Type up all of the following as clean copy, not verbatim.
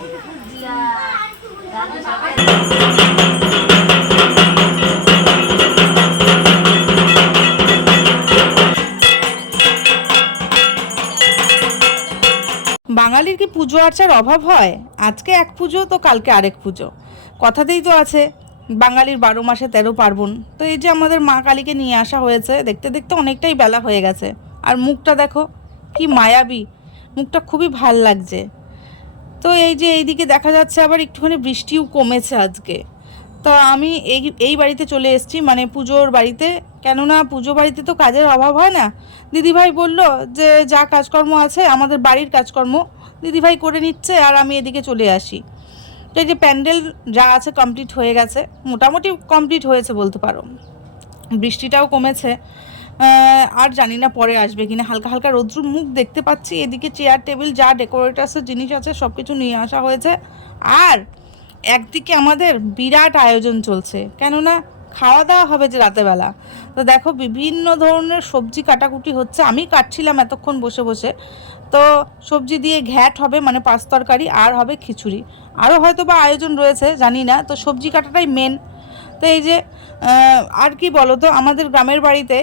বাঙালির কি পুজো আর্চার অভাব হয়? আজকে এক পুজো তো কালকে আরেক পুজো, কথাতেই তো আছে বাঙালির 12 মাসে 13 পার্বণ। তো এই যে আমাদের মা কালীকে নিয়ে আসা হয়েছে, দেখতে দেখতে অনেকটাই বেলা হয়ে গেছে। আর মুখটা দেখো কি মায়াবী, মুখটা খুবই ভাল লাগছে। তো এই যে এইদিকে দেখা যাচ্ছে আবার একটুখানি বৃষ্টিও কমেছে আজকে। তো আমি এই বাড়িতে চলে এসেছি, মানে পুজোর বাড়িতে। কেননা পুজো বাড়িতে তো কাজের অভাব হয় না। দিদিভাই বলল যে যা কাজকর্ম আছে আমাদের বাড়ির কাজকর্ম দিদিভাই করে নিচ্ছে, আর আমি এদিকে চলে আসি। তো এই যে প্যান্ডেল যা আছে কমপ্লিট হয়ে গেছে, মোটামুটি কমপ্লিট হয়েছে বলতে পারো। বৃষ্টিটাও কমেছে। আর জানি না পরে আসবে কিনা, হালকা হালকা রৌদ্রুর মুখ দেখতে পাচ্ছি। এদিকে চেয়ার টেবিল যা ডেকোরেটার্সের জিনিস আছে সব কিছু নিয়ে আসা হয়েছে। আর একদিকে আমাদের বিরাট আয়োজন চলছে, কেননা খাওয়া দাওয়া হবে যে রাতেবেলা। তো দেখো বিভিন্ন ধরনের সবজি কাটাকুটি হচ্ছে, আমি কাটছিলাম এতক্ষণ বসে বসে। তো সবজি দিয়ে ঘ্যাট হবে, মানে পাঁচ তরকারি, আর হবে খিচুড়ি। আরও হয়তো বা আয়োজন রয়েছে জানি না, তো সবজি কাটাটাই মেন। তো এই যে আর কি বলো তো, আমাদের গ্রামের বাড়িতে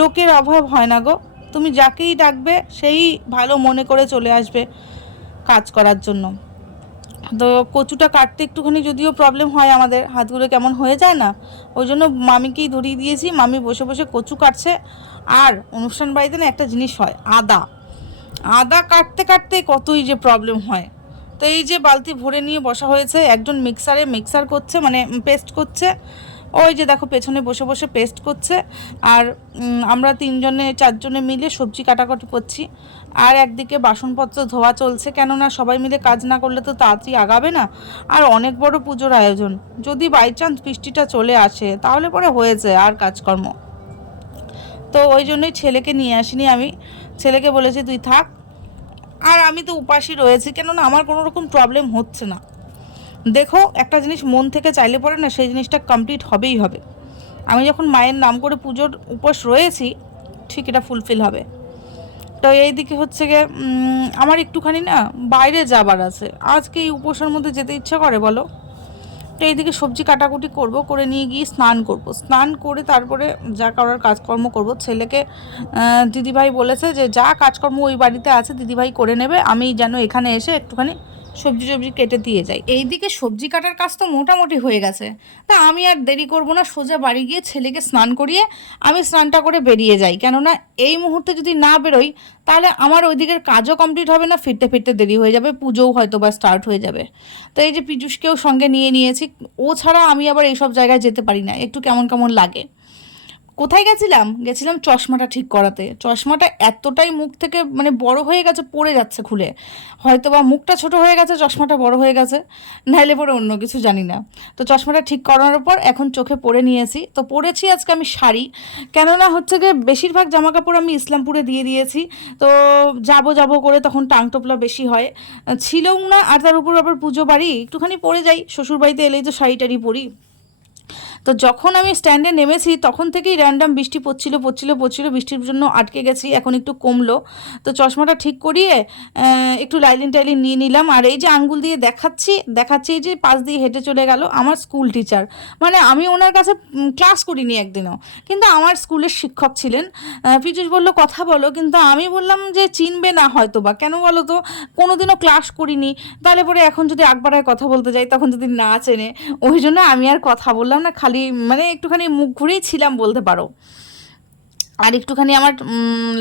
লোকের অভাব হয় না গো। তুমি যাকেই ডাকবে সেই ভালো মনে করে চলে আসবে কাজ করার জন্য। তো কচুটা কাটতে একটুখানি যদিও প্রবলেম হয়, আমাদের হাতগুলো কেমন হয়ে যায় না, ওই জন্য মামিকেই ধরিয়ে দিয়েছি। মামি বসে বসে কচু কাটছে। আর অনুষ্ঠান বাড়িতে না একটা জিনিস হয়, আদা আদা কাটতে কাটতে কতই যে প্রবলেম হয়। তো এই যে বালতি ভরে নিয়ে বসা হয়েছে, একজন মিক্সার করছে, মানে পেস্ট করছে। ওই যে দেখো পেছনে বসে বসে পেস্ট করছে। আর আমরা 3-4জনে মিলে সবজি কাটাকাটি করছি। আর একদিকে বাসনপত্র ধোয়া চলছে, কেননা সবাই মিলে কাজ না করলে তো তাড়াতাড়ি আগাবে না। আর অনেক বড় পুজোর আয়োজন, যদি বাই চান্স বৃষ্টিটা চলে আসে তাহলে পরে হয়েছে আর কাজকর্ম। তো ওই জন্যই ছেলেকে নিয়ে আসিনি আমি, ছেলেকে বলেছি তুই থাক। আর আমি তো উপাসই রয়েছি, কেননা আমার কোনো রকম প্রবলেম হচ্ছে না। দেখো একটা জিনিস মন থেকে চাইলে পরে না, সেই জিনিসটা কমপ্লিট হবেই হবে। আমি যখন মায়ের নাম করে পুজোর উপোস রয়েছি, ঠিক এটা ফুলফিল হবে। তো এই দিকে হচ্ছে গিয়ে আমার একটুখানি না বাইরে যাবার আছে আজকে। এই উপোসের মধ্যে যেতে ইচ্ছা করে বলো? তো এইদিকে সবজি কাটাকুটি করব, করে নিয়ে গিয়ে স্নান করব, স্নান করে তারপরে যা করার কাজকর্ম করব। ছেলেকে দিদিভাই বলেছে যে যা কাজকর্ম ওই বাড়িতে আছে দিদিভাই করে নেবে, আমি যেন এখানে এসে একটুখানি সবজি কেটে দিয়ে যাই। এইদিকে সবজি কাটার কাজ তো মোটামুটি হয়ে গেছে। তা আমি আর দেরি করব না, সোজা বাড়ি গিয়ে ছেলেকে স্নান করিয়ে আমি স্নানটা করে বেরিয়ে যাই। কেননা এই মুহূর্তে যদি না বেরোই তাহলে আমার ওই দিকের কাজও কমপ্লিট হবে না, ফিরতে ফিরতে দেরি হয়ে যাবে, পুজোও হয়তো বা স্টার্ট হয়ে যাবে। তো এই যে পীযূষকেও সঙ্গে নিয়ে নিয়েছি, ও ছাড়া আমি আবার এইসব জায়গায় যেতে পারি না, একটু কেমন কেমন লাগে। কোথায় গেছিলাম চশমাটা ঠিক করাতে। চশমাটা এতটাই মুখ থেকে মানে বড় হয়ে গেছে, পড়ে যাচ্ছে খুলে। হয়তো বা মুখটা ছোট হয়ে গেছে, চশমাটা বড় হয়ে গেছে, নাইলে পরে অন্য কিছু জানি না। তো চশমাটা ঠিক করানোর পর এখন চোখে পরে নিয়েছি। তো পরেছি আজকে আমি শাড়ি, কেননা হচ্ছে যে বেশিরভাগ জামা কাপড় আমি ইসলামপুরে দিয়ে দিয়েছি। তো যাব করে তখন টাংটোপলা বেশি হয়, ছিলও না। আর তার উপর আবার পুজো বাড়ি, একটুখানি পরে যাই, শ্বশুরবাড়িতে এলেই তো শাড়ি টাড়ি পরি। তো যখন আমি স্ট্যান্ডে নেমেছি তখন থেকেই র্যান্ডাম বৃষ্টি পড়ছিল, বৃষ্টির জন্য আটকে গেছি, এখন একটু কমলো। তো চশমাটা ঠিক করিয়ে একটু লাইলিন টাইলিন নিয়ে নিলাম। আর এই যে আঙ্গুল দিয়ে দেখাচ্ছি, এই যে পাশ দিয়ে হেঁটে চলে গেল আমার স্কুল টিচার। মানে আমি ওনার কাছে ক্লাস করিনি একদিনও, কিন্তু আমার স্কুলের শিক্ষক ছিলেন। পীযূষ বলল কথা বলো, কিন্তু আমি বললাম যে চিনবে না হয়তো বা, কেন বলো তো, কোনোদিনও ক্লাস করিনি। তাহলে পরে এখন যদি একবারে কথা বলতে যাই তখন যদি না চেনে, ওই জন্য আমি আর কথা বললাম না, খালি মানে একটুখানি মুখ ঘুরেই ছিলাম বলতে পারো। আর একটুখানি আমার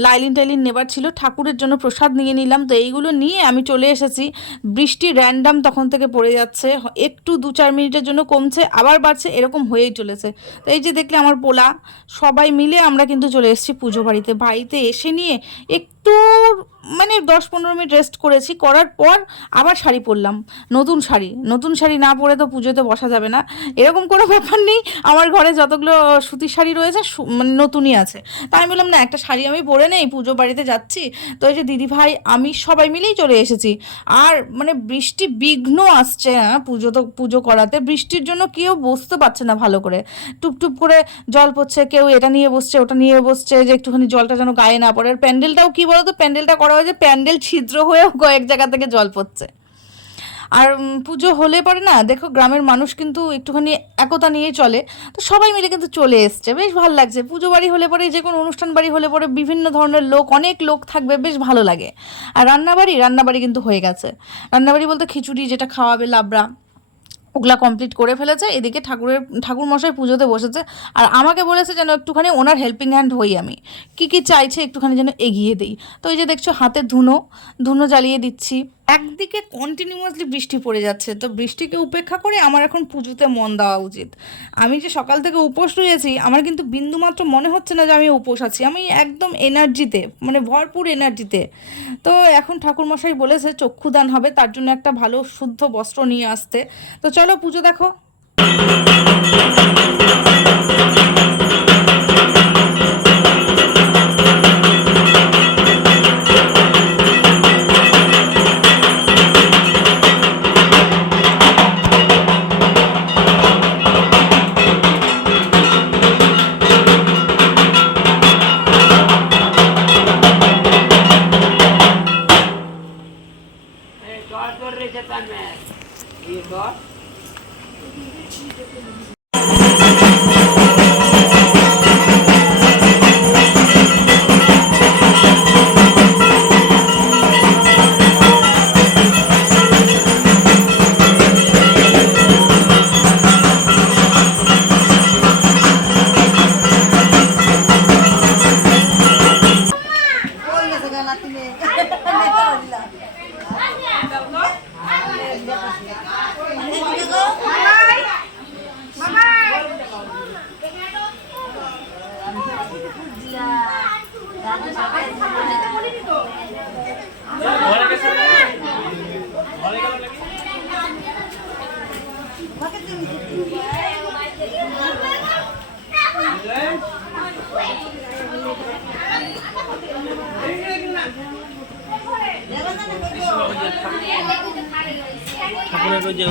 লাইলিন টাইলিন নেবার ছিল, ঠাকুরের জন্য প্রসাদ নিয়ে নিলাম। তো এইগুলো নিয়ে আমি চলে এসেছি। বৃষ্টি র্যান্ডাম তখন থেকে পড়ে যাচ্ছে, একটু 2-4 মিনিটের জন্য কমছে, আবার বাড়ছে, এরকম হয়েই চলেছে। তো এই যে দেখলে আমার পোলা, সবাই মিলে আমরা কিন্তু চলে এসেছি পুজো বাড়িতে এসে নিয়ে একটু মানে 10-15 মিনিট রেস্ট করেছি, করার পর আবার শাড়ি পরলাম। নতুন শাড়ি না পরে তো পুজোতে বসা যাবে না, এরকম কোনো ব্যাপার নেই। আমার ঘরে যতগুলো সুতির শাড়ি রয়েছে মানে নতুনই আছে। তাই আমি বললাম না, একটা শাড়ি আমি পরে নেই, পুজো বাড়িতে যাচ্ছি। তো এই যে দিদিভাই আমি সবাই মিলেই চলে এসেছি। আর মানে বৃষ্টি বিঘ্ন আসছে, হ্যাঁ পুজো করাতে বৃষ্টির জন্য কেউ বসতে পারছে না ভালো করে, টুপটুপ করে জল পড়ছে, কেউ এটা নিয়ে বসছে ওটা নিয়ে বসছে, যে একটুখানি জলটা যেন গায়ে না পড়ে। আর প্যান্ডেলটাও কি বলতো, প্যান্ডেলটা করা হয়েছে, প্যান্ডেল ছিদ্র হয়েও কয়েক জায়গা থেকে জল পড়ছে। আর পুজো হলে পরে না দেখো গ্রামের মানুষ কিন্তু একটুখানি একতা নিয়েই চলে, তো সবাই মিলে কিন্তু চলে এসছে, বেশ ভালো লাগছে। পুজো বাড়ি হলে পরে, যে কোনো অনুষ্ঠান বাড়ি হলে পরে বিভিন্ন ধরনের লোক, অনেক লোক থাকবে, বেশ ভালো লাগে। আর রান্নাবাড়ি কিন্তু হয়ে গেছে। রান্নাবাড়ি বলতে খিচুড়ি যেটা খাওয়াবে লাবড়া, ওগুলা কমপ্লিট করে ফেলেছে। এদিকে ঠাকুর মশাই পুজোতে বসেছে, আর আমাকে বলেছে যেন একটুখানি ওনার হেল্পিং হ্যান্ড হই। আমি কি চাইছে একটুখানি যেন এগিয়ে দিই। তো এই যে দেখছো হাতে ধুনো জ্বালিয়ে দিচ্ছি। একদিকে কন্টিনিউয়াসলি বৃষ্টি পড়ে যাচ্ছে, তো বৃষ্টিকে উপেক্ষা করে আমার এখন পুজোতে মন দেওয়া উচিত। আমি যে সকাল থেকে উপোস রয়েছি, আমার কিন্তু বিন্দুমাত্র মনে হচ্ছে না যে আমি উপোস আছি। আমি একদম এনার্জিতে, মানে ভরপুর এনার্জিতে। তো এখন ঠাকুরমশাই বলেছে চক্ষুদান হবে, তার জন্য একটা ভালো শুদ্ধ বস্ত্র নিয়ে আসতে। তো চলো পুজো দেখো। ঠাকুরের ওই যে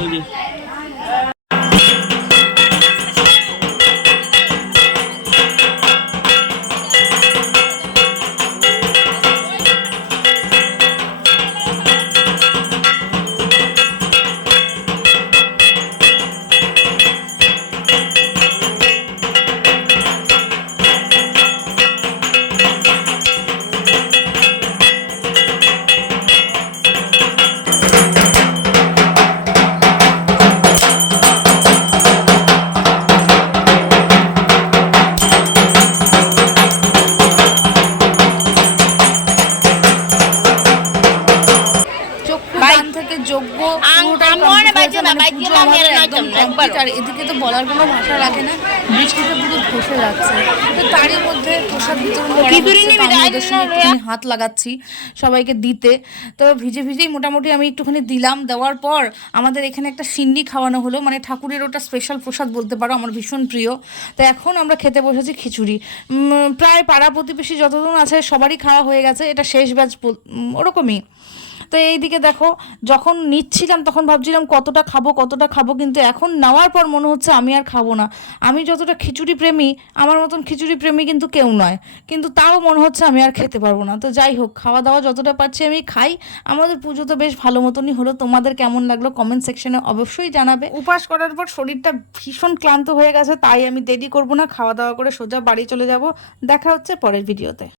যোগ্য আর এদিকে তো বলার কোনো ভাষা রাখে না, বৃষ্টিতে পুরো ধসে যাচ্ছে। তো তারই মধ্যে প্রসাদ বিতরণ হাত লাগাচ্ছি সবাইকে দিতে। তো ভিজেই মোটামুটি আমি একটুখানি দিলাম। দেওয়ার পর আমাদের এখানে একটা সিন্নি খাওয়ানো হলো, মানে ঠাকুরের ওটা স্পেশাল প্রসাদ বলতে পারো, আমার ভীষণ প্রিয়। তো এখন আমরা খেতে বসেছি খিচুড়ি। প্রায় পাড়া প্রতিবেশী যতজন আছে সবারই খাওয়া হয়ে গেছে, এটা শেষ ব্যাচ ওরকমই। তো এইদিকে দেখো, যখন নিচ্ছিলাম তখন ভাবছিলাম কতটা খাবো, কিন্তু এখন নেওয়ার পর মনে হচ্ছে আমি আর খাবো না। আমি যতটা খিচুড়ি প্রেমী, আমার মতন খিচুড়ি প্রেমী কিন্তু কেউ নয়, কিন্তু তাও মনে হচ্ছে আমি আর খেতে পারবো না। তো যাই হোক, খাওয়া দাওয়া যতটা পারছি আমি খাই। আমাদের পুজো তো বেশ ভালো মতনই হলো। তোমাদের কেমন লাগলো কমেন্ট সেকশনে অবশ্যই জানাবে। উপাস করার পর শরীরটা ভীষণ ক্লান্ত হয়ে গেছে, তাই আমি দেরি করবো না, খাওয়া দাওয়া করে সোজা বাড়ি চলে যাব। দেখা হচ্ছে পরের ভিডিওতে।